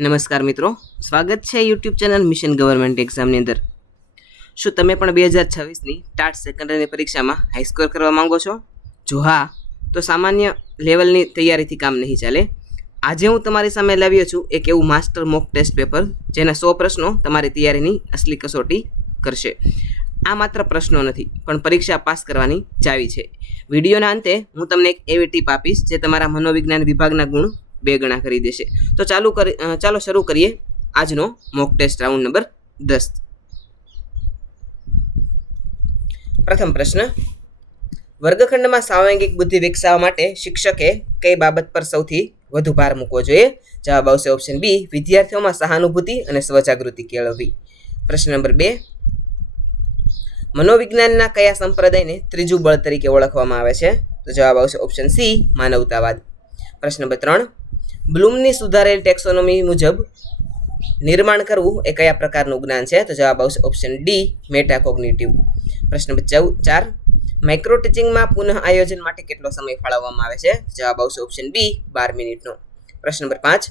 નમસ્કાર મિત્રો, સ્વાગત છે યુટ્યુબ ચેનલ મિશન ગવર્મેન્ટ એક્ઝામની અંદર. શું તમે પણ 2026ની ટાટ સેકન્ડરીની પરીક્ષામાં હાઈ સ્કોર કરવા માંગો છો? જો હા, તો સામાન્ય લેવલની તૈયારીથી કામ નહીં ચાલે. આજે હું તમારી સામે લાવ્યો છું એક એવું માસ્ટર મોક ટેસ્ટ પેપર જેના 100 પ્રશ્નો તમારી તૈયારીની અસલી કસોટી કરશે. આ માત્ર પ્રશ્નો નથી, પણ પરીક્ષા પાસ કરવાની ચાવી છે. વિડીયોના અંતે હું તમને એક એવી ટીપ આપીશ જે તમારા મનોવિજ્ઞાન વિભાગના ગુણ 2 ગણા કરી દેશે. તો ચાલો શરૂ કરીએ આજનો મોક ટેસ્ટ રાઉન્ડ નંબર 10. પ્રથમ પ્રશ્ન, વર્ગખંડમાં સાંવેગિક બુદ્ધિ વિકસાવવા માટે શિક્ષકે કઈ બાબત પર સૌથી વધુ ભાર મૂકવો જોઈએ? જવાબ આવશે ઓપ્શન બી, વિદ્યાર્થીઓમાં સહાનુભૂતિ અને સ્વજાગૃતિ કેળવવી. પ્રશ્ન નંબર 2, મનોવિજ્ઞાનના કયા સંપ્રદાયને ત્રીજું બળ તરીકે ઓળખવામાં આવે છે? તો જવાબ આવશે ઓપ્શન સી, માનવતાવાદ. પ્રશ્ન નંબર 3, બ્લૂમની સુધારેલ ટેક્સોનોમી મુજબ નિર્માણ કરવું એ કયા પ્રકારનું જ્ઞાન છે? તો જવાબ આવશે ઓપ્શન ડી, મેટાકોગ્નિટિવ. પ્રશ્ન નંબર 4, માઇક્રો ટીચિંગમાં પુનઃ આયોજન માટે કેટલો સમય ફાળવવામાં આવે છે? જવાબ આવશે ઓપ્શન બી, 12 મિનિટનો. પ્રશ્ન નંબર 5,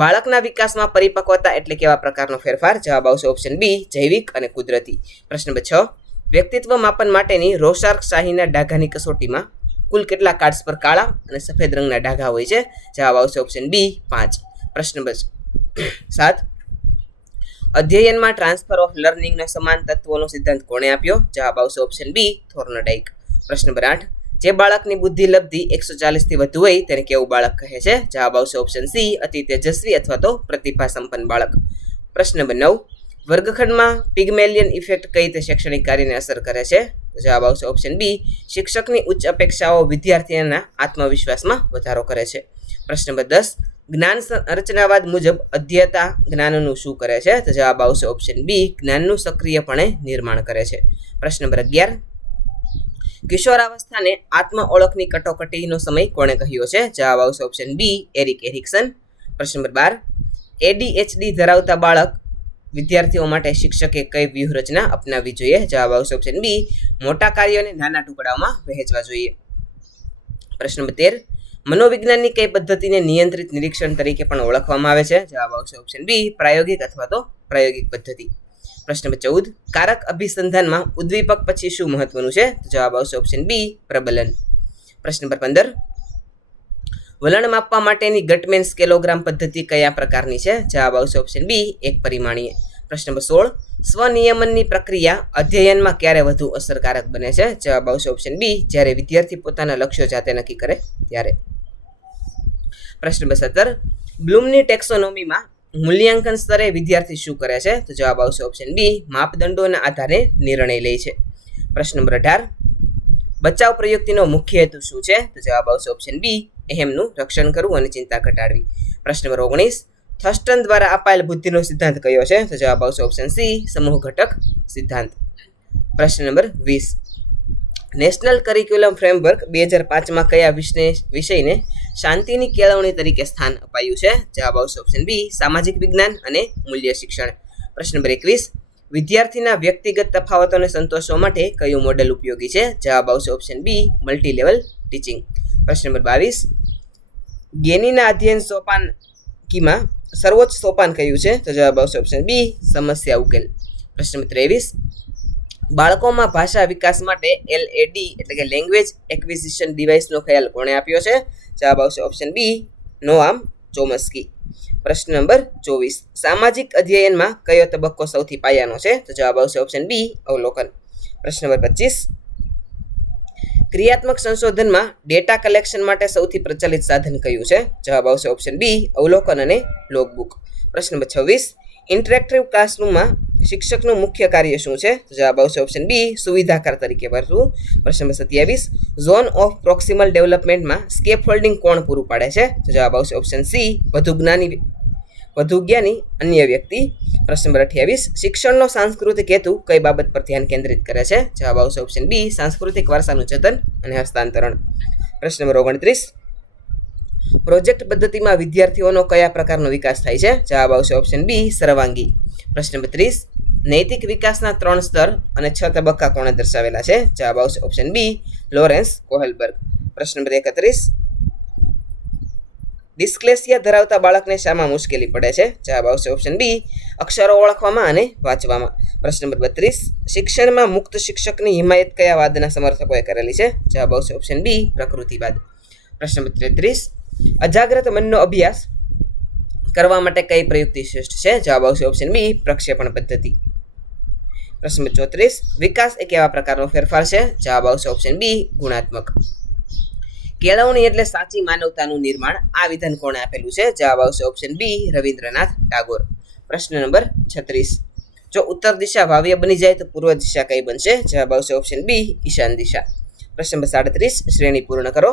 બાળકના વિકાસમાં પરિપક્વતા એટલે કેવા પ્રકારનો ફેરફાર? જવાબ આવશે ઓપ્શન બી, જૈવિક અને કુદરતી. પ્રશ્ન નંબર 6, વ્યક્તિત્વ માપન માટેની રોશાર્ક શાહીના ડાઘાની કસોટીમાં કુલ કેટલા કાર્ડ્સ પર કાળા અને સફેદ રંગના ડાઘા હોય છે? જવાબ આવશે ઓપ્શન બી, 5. પ્રશ્ન નંબર 7, અધ્યયનમાં ટ્રાન્સફર ઓફ લર્નિંગનો સમાન તત્વોનો સિદ્ધાંત કોણે આપ્યો? જવાબ આવશે ઓપ્શન બી, થોર્નડાઇક. પ્રશ્ન નંબર 8, જે બાળકની બુદ્ધિ લબ્ધિ 140થી વધુ હોય તેને કેવું બાળક કહે છે? જવાબ આવશે ઓપ્શન સી, અતિ તેજસ્વી અથવા તો પ્રતિભા સંપન્ન બાળક. પ્રશ્ન નંબર 9, વર્ગખંડમાં પિગમેલિયન ઇફેક્ટ કઈ રીતે શૈક્ષણિક કાર્યને અસર કરે છે? જવાબ આવશે ઓપ્શન બી, શિક્ષકની ઉચ્ચ અપેક્ષાઓ વિદ્યાર્થીઓના આત્મવિશ્વાસમાં વધારો કરે છે. પ્રશ્ન નંબર 10, જ્ઞાન રચનાવાદ મુજબ અધ્યતા જ્ઞાનનું શું કરે છે? તો જવાબ આવશે ઓપ્શન બી, જ્ઞાનનું સક્રિયપણે નિર્માણ કરે છે. પ્રશ્ન નંબર 11, કિશોરાવસ્થાને આત્મ ઓળખની કટોકટીનો સમય કોણે કહ્યો છે? જવાબ આવશે ઓપ્શન બી, એરિક એરિક્સન. પ્રશ્ન નંબર 12, એડીએચડી ધરાવતા બાળક વિદ્યાર્થીઓ માટે શિક્ષકે કઈ વ્યૂહરચના અપનાવવી જોઈએ? જવાબ આવશે ઓપ્શન બી, મોટા કાર્યોને નાના ટુકડાઓમાં વહેંચવા જોઈએ. પ્રશ્ન નંબર 13, મનોવિજ્ઞાનની કઈ પદ્ધતિને નિયંત્રિત નિરીક્ષણ તરીકે પણ ઓળખવામાં આવે છે? જવાબ આવશે ઓપ્શન બી, પ્રાયોગિક અથવા તો પ્રાયોગિક પદ્ધતિ. પ્રશ્ન નંબર 14, કારક અભિસંધાનમાં ઉદ્દીપક પછી શું મહત્વનું છે? જવાબ આવશે ઓપ્શન બી, પ્રબલન. પ્રશ્ન નંબર 15, વલણ માપવા માટેની ગટમેન સ્કેલોગ્રામ પદ્ધતિ કયા પ્રકારની છે? જવાબ આવશે ઓપ્શન બી, એક પરિમાણીય. પ્રશ્ન નંબર 16, સ્વનિયમનની પ્રક્રિયા અધ્યયનમાં ક્યારે વધુ અસરકારક બને છે? જવાબ આવશે ઓપ્શન બી, જ્યારે વિદ્યાર્થી પોતાના લક્ષ્યો જાતે નક્કી કરે ત્યારે. પ્રશ્ન નંબર 17, બ્લૂમની ટેક્સોનોમીમાં મૂલ્યાંકન સ્તરે વિદ્યાર્થી શું કરે છે? તો જવાબ આવશે ઓપ્શન બી, માપદંડોના આધારે નિર્ણય લે છે. પ્રશ્ન નંબર 18, બચાવ પ્રયુક્તિનો મુખ્ય હેતુ શું છે? તો જવાબ આવશે ઓપ્શન બી, અહેમનું રક્ષણ કરવું અને ચિંતા ઘટાડવી. પ્રશ્ન નંબર 19, થર્સ્ટન દ્વારા અપાયેલ બુદ્ધિનો સિદ્ધાંત કયો છે? તો જવાબ આવશે ઓપ્શન સી, સમૂહ ઘટક સિદ્ધાંત. પ્રશ્ન નંબર 20, નેશનલ કરિક્યુલમ ફ્રેમવર્ક 2005માં કયા વિષયને શાંતિની કેળવણી તરીકે સ્થાન અપાયું છે? જવાબ આવશે ઓપ્શન બી, સામાજિક વિજ્ઞાન અને મૂલ્ય શિક્ષણ. પ્રશ્ન નંબર 21, વિદ્યાર્થીના વ્યક્તિગત તફાવતોને સંતોષવા માટે કયું મોડેલ ઉપયોગી છે? જવાબ આવશે option B, multi level teaching. પ્રશ્ન નંબર 22, ગેનીના અધ્યયન સોપાનકીમાં સર્વોચ્ચ સોપાન કયું છે? તો જવાબ આવશે ઓપ્શન બી, સમસ્યા ઉકેલ. પ્રશ્ન નંબર 23, બાળકોમાં ભાષા વિકાસ માટે LAD એટલે કે લેંગ્વેજ એક્વિઝિશન ડિવાઇસનો ખ્યાલ કોણે આપ્યો છે? જવાબ આવશે ઓપ્શન બી, નોઆમ ચોમસ્કી. પ્રશ્ન નંબર 24, સામાજિક અધ્યયનમાં કયો તબક્કો સૌથી પાયાનો છે? તો જવાબ આવશે ઓપ્શન બી, અવલોકન. પ્રશ્ન નંબર 25, ક્રિયાત્મક સંશોધનમાં ડેટા કલેક્શન માટે સૌથી પ્રચલિત સાધન કયું છે? જવાબ આવશે ઓપ્શન બી, અવલોકન અને લોગબુક. પ્રશ્ન નંબર 26, ઇન્ટરેક્ટિવ ક્લાસરૂમમાં શિક્ષકનું મુખ્ય કાર્ય શું છે? જવાબ આવશે ઓપ્શન બી, સુવિધાકાર તરીકે વર્તવું. પ્રશ્ન નંબર 27, ઝોન ઓફ પ્રોક્સિમલ ડેવલપમેન્ટમાં સ્કેફોલ્ડિંગ કોણ પૂરું પાડે છે? તો જવાબ આવશે ઓપ્શન સી, વધુ જ્ઞાની અન્ય વ્યક્તિ. પ્રશ્ન નંબર 28, શિક્ષણનો સાંસ્કૃતિક હેતુ કઈ બાબત પર ધ્યાન કેન્દ્રિત કરે છે? જવાબ આવશે ઓપ્શન બી, સાંસ્કૃતિક વારસાનું જતન અને હસ્તાંતરણ. પ્રશ્ન નંબર 29, પ્રોજેક્ટ પદ્ધતિમાં વિદ્યાર્થીઓનો કયા પ્રકારનો વિકાસ થાય છે? જવાબ આવશે ઓપ્શન બી, સર્વાંગી. પ્રશ્ન નંબર 30, નૈતિક વિકાસના 3 સ્તર અને 6 તબક્કા કોણે દર્શાવેલા છે? જવાબ આવશે ઓપ્શન બી, લોરેન્સ કોહેલબર્ગ. પ્રશ્ન નંબર 31, ડિસ્ક્લેસિયા ધરાવતા બાળકને શામાં મુશ્કેલી પડે છે? જવાબ આવશે ઓપ્શન બી, અક્ષરો ઓળખવામાં અને વાંચવામાં. પ્રશ્ન નંબર 32, શિક્ષણમાં મુક્ત શિક્ષકની હિમાયત કયા વાદના સમર્થકોએ કરેલી છે? જવાબ આવશે ઓપ્શન બી, પ્રકૃતિવાદ. પ્રશ્ન નંબર 33, અજાગ્રત મનનો અભ્યાસ કરવા માટે કઈ પ્રયુક્તિ શ્રેષ્ઠ છે? જવાબ આવશે ઓપ્શન બી, પ્રક્ષેપણ પદ્ધતિ. પ્રશ્ન નંબર 34, વિકાસ એ કેવા પ્રકારનો ફેરફાર છે? જવાબ આવશે ઓપ્શન બી, ગુણાત્મક. કેળવણી એટલે સાચી માનવતાનું નિર્માણ. આ વિધાન કોણે આપેલું છે? જવાબ આવશે ઓપ્શન બી, રવિન્દ્રનાથ ટાગોર. પ્રશ્ન નંબર 36, જો ઉત્તર દિશા વાવ્ય બની જાય તો પૂર્વ દિશા કઈ બનશે? જવાબ આવશે ઓપ્શન બી, ઈશાન દિશા. પ્રશ્ન નંબર 37, શ્રેણી પૂર્ણ કરો.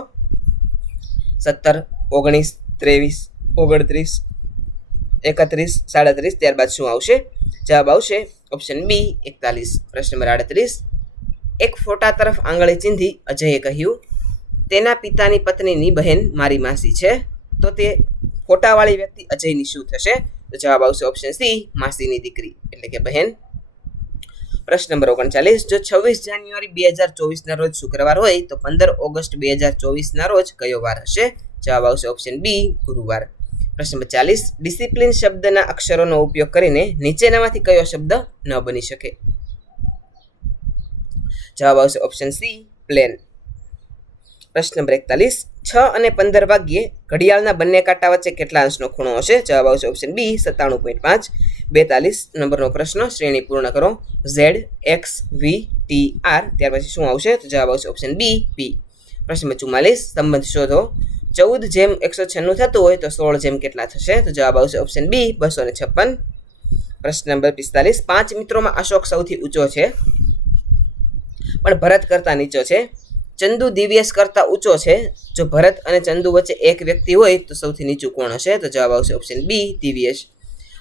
17, 19, 23, 29, 31, 37, ત્યારબાદ શું આવશે? જવાબ આવશે ઓપ્શન બી, 41. પ્રશ્ન નંબર 38, એક ફોટા તરફ આંગળી ચીંધી અજયે કહ્યું, તેના પિતાની પત્નીની બહેન મારી માસી છે, તો તે ફોટાવાળી વ્યક્તિ અજયની શું થશે? તો જવાબ આવશે ઓપ્શન સી, માસીની દીકરી એટલે કે બહેન. પ્રશ્ન નંબર 39, જો 26 જાન્યુઆરી 2024 ના રોજ શુક્રવાર હોય તો 15 ઓગસ્ટ 2024 ના રોજ કયો વાર હશે? જવાબ આવશે ઓપ્શન બી, ગુરુવાર. પ્રશ્ન નંબર 40, ડિસિપ્લિન શબ્દના અક્ષરોનો ઉપયોગ કરીને નીચેનામાંથી કયો શબ્દ ન બની શકે? જવાબ આવશે ઓપ્શન સી, પ્લેન. પ્રશ્ન નંબર 41, 6 અને 15 વાગ્યે ઘડિયાળના બંને કાંટા વચ્ચે કેટલા અંશનો ખૂણો હશે? જવાબ આવશે ઓપ્શન બી, 97.5. 42 નંબરનો પ્રશ્ન, શ્રેણી પૂર્ણ કરો. ઝેડ, એક્સ, વી, ટી, આર, ત્યાર પછી શું આવશે? તો જવાબ આવશે ઓપ્શન બી, પી. પ્રશ્ન નંબર 44, સંબંધ શોધો. 14:196 થતું હોય તો 16 કેટલા થશે? તો જવાબ આવશે ઓપ્શન બી, 256. પ્રશ્ન નંબર 45, 5 મિત્રોમાં અશોક સૌથી ઊંચો છે પણ ભરત કરતા નીચો છે. ચંદુ દિવ્યેશ કરતા ઊંચો છે. જો ભરત અને ચંદુ વચ્ચે એક વ્યક્તિ હોય તો સૌથી નીચું કોણ હશે? તો જવાબ આવશે ઓપ્શન બી, દિવ્યેશ.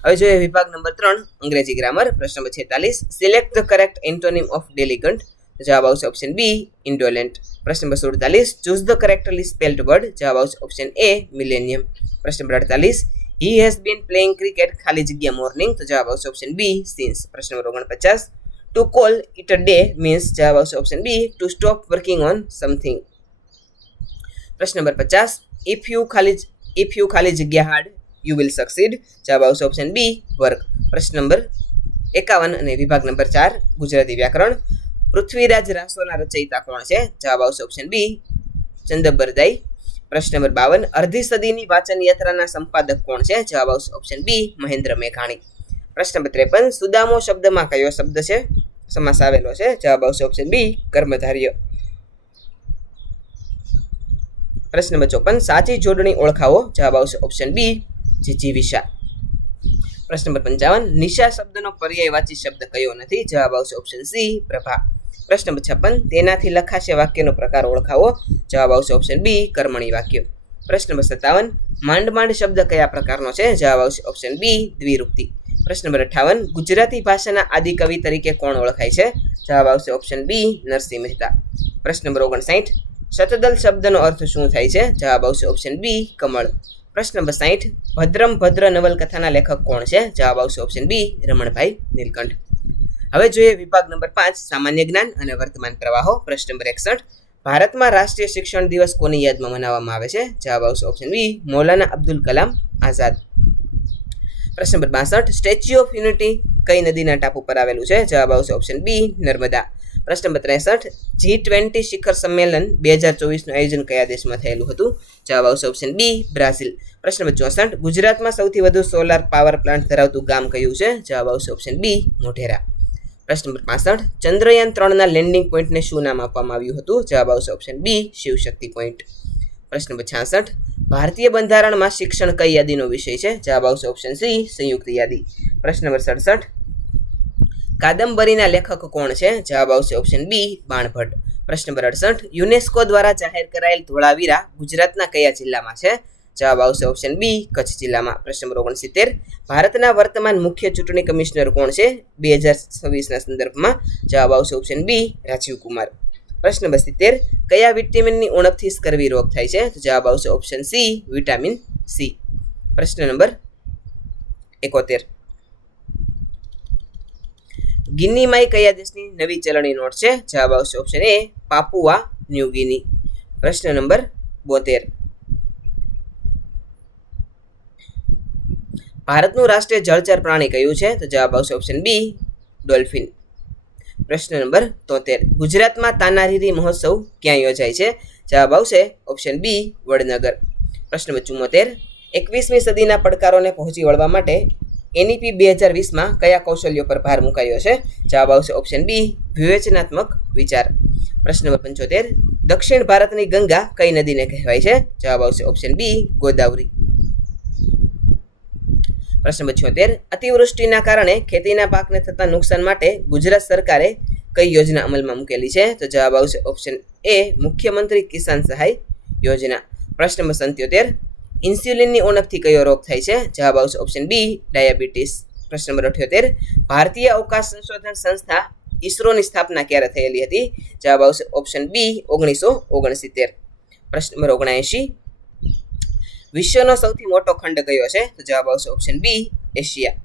હવે જોઈએ વિભાગ નંબર 3, અંગ્રેજી ગ્રામર. પ્રશ્ન નંબર 46, select the correct antonym of diligent. જવાબ આવશે ઓપ્શન બી, ઇન્ડોલેન્ટ. પ્રશ્ન નંબર 47, choose the correctly spelled word. જવાબ આવશે ઓપ્શન એ, મિલેનિયમ. પ્રશ્ન નંબર 48, he has been playing cricket ખાલી જગ્યા મોર્નિંગ. તો જવાબ આવશે ઓપ્શન બી, સિન્સ. પ્રશ્ન નંબર 49, to call it a day means. જવાબ આવશે option B, to stop working on something. પ્રશ્ન નંબર 50, ઇફ યુ ખાલી જગ્યા હાર્ડ યુ વિલ સક્સીડ. જવાબ આવશે ઓપ્શન બી, વર્ક. પ્રશ્ન નંબર 51 અને વિભાગ નંબર 4, ગુજરાતી વ્યાકરણ. પૃથ્વીરાજ રાસોના રચયિતા કોણ છે? જવાબ આવશે ઓપ્શન બી, ચંદબરદાઈ. પ્રશ્ન નંબર 52, અડધી સદીની વાચન યાત્રાના સંપાદક કોણ છે? જવાબ આવશે ઓપ્શન બી, મહેન્દ્ર મેઘાણી. પ્રશ્ન નંબર 53, સુદામો શબ્દમાં કયો શબ્દ છે? સમાસ આવેલો છે? જવાબ આવશે ઓપ્શન બી, કર્મધારય. પ્રશ્ન નંબર 54, સાચી જોડણી ઓળખાવો. જવાબ આવશે ઓપ્શન બી, જીજીવિષા. પ્રશ્ન નંબર 55, નિશા શબ્દનો પર્યાયવાચી શબ્દ કયો નથી? જવાબ આવશે ઓપ્શન સી, પ્રભા. પ્રશ્ન નંબર 56, તેનાથી લખાશે વાક્યનો પ્રકાર ઓળખાવો. જવાબ આવશે ઓપ્શન બી, કર્મણી વાક્ય. પ્રશ્ન નંબર 57, માંડ માંડ શબ્દ કયા પ્રકારનો છે? જવાબ આવશે ઓપ્શન બી, દ્વિરૂપતિ. પ્રશ્ન નંબર 58, ગુજરાતી ભાષાના આદિકવિ તરીકે કોણ ઓળખાય છે? જવાબ આવશે ઓપ્શન બી, નરસિંહ મહેતા. પ્રશ્ન નંબર 59, શતદલ શબ્દનો અર્થ શું થાય છે? જવાબ આવશે ઓપ્શન બી, કમળ. પ્રશ્ન નંબર 60, ભદ્રમ ભદ્ર નવલકથાના લેખક કોણ છે? જવાબ આવશે ઓપ્શન બી, રમણભાઈ નીલકંઠ. હવે જોઈએ વિભાગ નંબર 5, સામાન્ય જ્ઞાન અને વર્તમાન પ્રવાહો. પ્રશ્ન નંબર 61, ભારતમાં રાષ્ટ્રીય શિક્ષણ દિવસ કોની યાદમાં મનાવવામાં આવે છે? જવાબ આવશે ઓપ્શન બી, મૌલાના અબ્દુલ કલામ આઝાદ. પ્રશ્ન નંબર 62, સ્ટેચ્યુ ઓફ યુનિટી કઈ નદીના ટાપુ પર આવેલું છે? જવાબ આવશે ઓપ્શન બી, નર્મદા. પ્રશ્ન નંબર 63, G20 શિખર સંમેલન 2024નું આયોજન કયા દેશમાં થયેલું હતું? જવાબ આવશે ઓપ્શન બી, બ્રાઝિલ. પ્રશ્ન નંબર 64, ગુજરાતમાં સૌથી વધુ સોલાર પાવર પ્લાન્ટ ધરાવતું ગામ કયું છે? જવાબ આવશે ઓપ્શન બી, મોઢેરા. પ્રશ્ન નંબર 65, ચંદ્રયાન 3ના લેન્ડિંગ પોઈન્ટને શું નામ આપવામાં આવ્યું હતું? જવાબ આવશે ઓપ્શન બી, શિવશક્તિ પોઈન્ટ. પ્રશ્ન નંબર 66, ભારતીય બંધારણમાં શિક્ષણ કઈ યાદીનો વિષય છે? જવાબ આવશે ઓપ્શન સી, સંયુક્ત યાદી. પ્રશ્ન નંબર 67, કાદંબરીના લેખક કોણ છે? જવાબ આવશે ઓપ્શન બી, બાણભટ્ટ. પ્રશ્ન નંબર 68, યુનેસ્કો દ્વારા જાહેર કરાયેલ ધોળાવીરા ગુજરાતના કયા જિલ્લામાં છે? જવાબ આવશે ઓપ્શન બી, કચ્છ જિલ્લામાં. પ્રશ્ન નંબર 69, ભારતના વર્તમાન મુખ્ય ચૂંટણી કમિશનર કોણ છે 2026ના સંદર્ભમાં? જવાબ આવશે ઓપ્શન બી, રાજીવ કુમાર. પ્રશ્ન નંબર 70, કયા વિટામિનની ઉણપથી સ્કર્વી રોગ થાય છે? તો જવાબ આવશે ઓપ્શન સી, વિટામિન સી. પ્રશ્ન નંબર 71, ગિનીમાઈ કયા દેશની નવી ચલણી નોટ છે? જવાબ આવશે ઓપ્શન એ, પાપુઆ ન્યૂ ગિની. પ્રશ્ન નંબર 72, ભારતનું રાષ્ટ્રીય જળચર પ્રાણી કયું છે? તો જવાબ આવશે ઓપ્શન બી ડોલ્ફિન. પ્રશ્ન નંબર 73. ગુજરાતમાં તાનારીરી મહોત્સવ ક્યાં યોજાય છે? જવાબ આવશે ઓપ્શન બી વડનગર. પ્રશ્ન નંબર 74. 21મી સદીના પડકારોને પહોંચી વળવા માટે NEP 2020માં કયા કૌશલ્યો પર ભાર મુકાયો છે? જવાબ આવશે ઓપ્શન બી વિવેચનાત્મક વિચાર. પ્રશ્ન નંબર 75. દક્ષિણ ભારતની ગંગા કઈ નદીને કહેવાય છે? જવાબ આવશે ઓપ્શન બી ગોદાવરી. પ્રશ્ન નંબર 76. અતિવૃષ્ટિના કારણે ખેતીના પાકને થતા નુકસાન માટે ગુજરાત સરકારે કઈ યોજના અમલમાં મૂકેલી છે? તો જવાબ આવશે ઓપ્શન એ મુખ્યમંત્રી કિસાન સહાય યોજના. પ્રશ્ન નંબર 77. ઇન્સ્યુલિનની ઉણપથી કયો રોગ થાય છે? જવાબ આવશે ઓપ્શન બી ડાયાબિટીસ. પ્રશ્ન નંબર 78. ભારતીય અવકાશ સંશોધન સંસ્થા ઈસરોની સ્થાપના ક્યારે થયેલી હતી? જવાબ આવશે ઓપ્શન બી 1969. પ્રશ્ન નંબર 79. વિશ્વનો સૌથી મોટો ખંડ કયો છે? તો જવાબ આવશે ઓપ્શન બી એશિયા.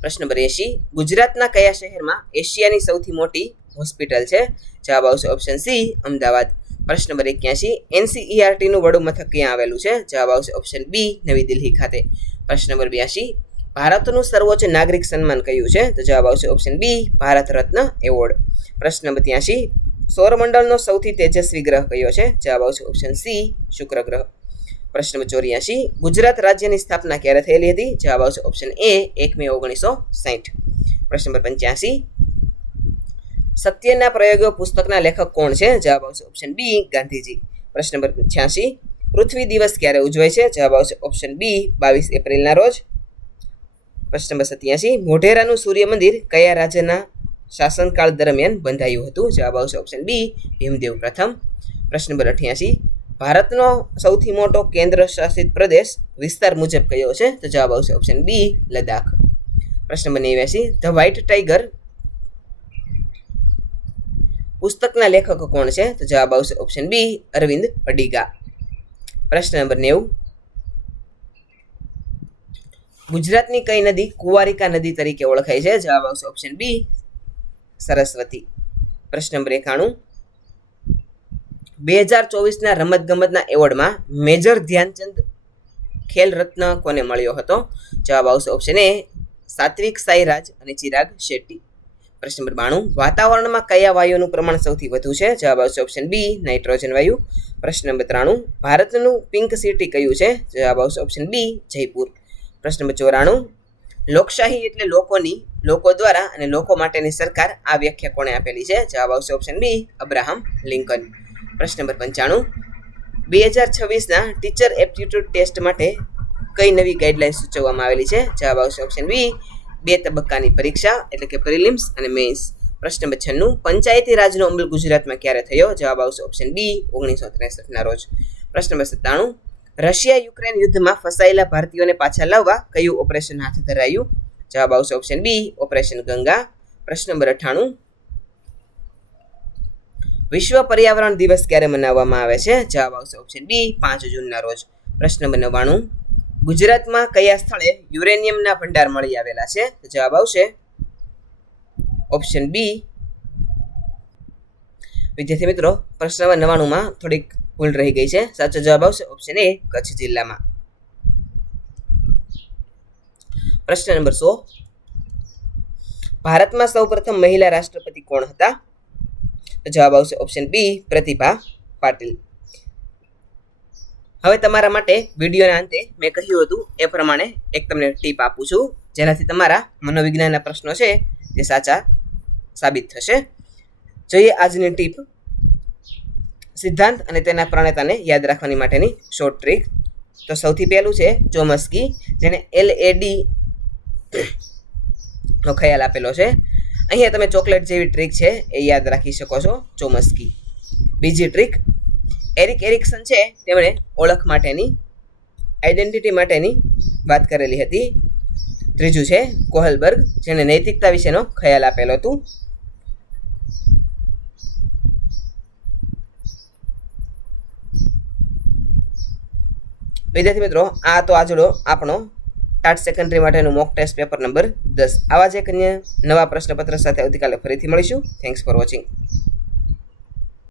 પ્રશ્ન નંબર 80. ગુજરાતના કયા શહેરમાં એશિયાની સૌથી મોટી હોસ્પિટલ છે? જવાબ આવશે ઓપ્શન સી અમદાવાદ. પ્રશ્ન નંબર 81. NCERTનું વડું મથક ક્યાં આવેલું છે? જવાબ આવશે ઓપ્શન બી નવી દિલ્હી ખાતે. પ્રશ્ન નંબર 82. ભારતનું સર્વોચ્ચ નાગરિક સન્માન કયું છે? તો જવાબ આવશે ઓપ્શન બી ભારત રત્ન એવોર્ડ. પ્રશ્ન નંબર 83. સૌરમંડળનો સૌથી તેજસ્વી ગ્રહ કયો છે? જવાબ આવશે ઓપ્શન સી શુક્ર ગ્રહ. પ્રશ્ન નંબર 84. ગુજરાત રાજ્યની સ્થાપના ક્યારે થયેલી હતી? જવાબ આવશે ઓપ્શન એ 1 મે 1960. પ્રશ્ન નંબર 85. સત્યના પ્રયોગો પુસ્તકના લેખક કોણ છે? જવાબ આવશે ઓપ્શન બી ગાંધીજી. પ્રશ્ન નંબર 86. પૃથ્વી દિવસ ક્યારે ઉજવાય છે? જવાબ આવશે ઓપ્શન બી 22 એપ્રિલના રોજ. પ્રશ્ન નંબર 87. મોઢેરાનું સૂર્ય મંદિર કયા રાજાના શાસનકાળ દરમિયાન બંધાયું હતું? જવાબ આવશે ઓપ્શન બી ભીમદેવ પ્રથમ. પ્રશ્ન નંબર 88. ભારતનો સૌથી મોટો કેન્દ્ર શાસિત પ્રદેશ વિસ્તાર મુજબ કયો છે? તો જવાબ આવશે ઓપ્શન બી લદ્દાખ. પ્રશ્ન નંબર 89. ધ વ્હાઇટ ટાઈગર પુસ્તકના લેખકો કોણ છે? તો જવાબ આવશે ઓપ્શન બી અરવિંદ અડીગા. પ્રશ્ન નંબર 90. ગુજરાતની કઈ નદી કુંવારિકા નદી તરીકે ઓળખાય છે? જવાબ આવશે ઓપ્શન બી સરસ્વતી. પ્રશ્ન નંબર 91. 2024ના રમતગમતના એવોર્ડમાં મેજર ધ્યાનચંદ ખેલ રત્ન કોને મળ્યો હતો? જવાબ આવશે ઓપ્શન એ સાત્વિક સાઈરાજ અને ચિરાગ શેટ્ટી. પ્રશ્ન નંબર 92. વાતાવરણમાં કયા વાયુનું પ્રમાણ સૌથી વધુ છે? જવાબ આવશે ઓપ્શન બી નાઇટ્રોજન વાયુ. પ્રશ્ન નંબર 93. ભારતનું પિંક સિટી કયું છે? જવાબ આવશે ઓપ્શન બી જયપુર. પ્રશ્ન નંબર 94. લોકશાહી એટલે લોકો દ્વારા અને લોકો માટેની સરકાર આ વ્યાખ્યા કોણે આપેલી છે? જવાબ આવશે ઓપ્શન બી અબ્રાહમ લિંકન. પ્રશ્ન નંબર 95. 2026ના ટીચર એપ્ટિટ્યૂડ ટેસ્ટ માટે કઈ નવી ગાઈડલાઇન સૂચવવામાં આવેલી છે? જવાબ આવશે ઓપ્શન બી 2 તબક્કાની પરીક્ષા એટલે કે પ્રિલિમ્સ અને મેઇન્સ. પ્રશ્ન નંબર 96. પંચાયતી રાજનો અમલ ગુજરાતમાં ક્યારે થયો? જવાબ આવશે ઓપ્શન બી 1963ના રોજ. પ્રશ્ન નંબર 97. રશિયા યુક્રેન યુદ્ધમાં ફસાયેલા ભારતીયોને પાછા લાવવા કયું ઓપરેશન હાથ ધરાયું? જવાબ આવશે ઓપ્શન બી ઓપરેશન ગંગા. પ્રશ્ન નંબર 98. વિશ્વ પર્યાવરણ દિવસ ક્યારે મનાવવામાં આવે છે? જવાબ આવશે ઓપ્શન બી 5 જૂનના રોજ. પ્રશ્ન નંબર 99. ગુજરાતમાં કયા સ્થળે યુરેનિયમના ભંડાર મળી આવેલા છે? જવાબ આવશે ઓપ્શન બી. વિદ્યાર્થી મિત્રો, પ્રશ્ન નંબર 99માં થોડીક ભૂલ રહી ગઈ છે. સાચો જવાબ આવશે ઓપ્શન એ કચ્છ જિલ્લામાં. પ્રશ્ન નંબર 100. ભારતમાં સૌપ્રથમ મહિલા રાષ્ટ્રપતિ કોણ હતા? જવાબ આવશે ઓપ્શન બી પ્રતિભા પાટીલ. હવે તમારા માટે વિડીયોના અંતે મેં કહ્યું હતું એ પ્રમાણે એક તમને ટીપ આપું છું, જેનાથી તમારા મનોવિજ્ઞાનના પ્રશ્નો છે તે સાચા સાબિત થશે. જોઈએ આજની ટીપ. સિદ્ધાંત અને તેના પ્રણેતાને યાદ રાખવાની માટેની શોર્ટ ટ્રીક. તો સૌથી પહેલું છે ચોમસ્કી, જેને LAD નો ખ્યાલ આપેલો છે. અહીંયા તમે ચોકલેટ જેવી ટ્રીક છે એ યાદ રાખી શકો છો, ચોમસ્કી. બીજી ટ્રીક એરિક એરિક્સન છે, તેમણે ઓળખ માટેની આઈડેન્ટિટી માટેની વાત કરેલી હતી. ત્રીજું છે કોહલબર્ગ, જેને નૈતિકતા વિશેનો ખ્યાલ આપેલો હતું. વિદ્યાર્થી મિત્રો, આ તો આજનો આપણો ટાટ સેકન્ડરી માટેનું મોક ટેસ્ટ પેપર નંબર 10. આવા જ એક અન્ય નવા પ્રશ્નપત્ર સાથે આવતીકાલે ફરીથી મળીશું. Thanks for watching.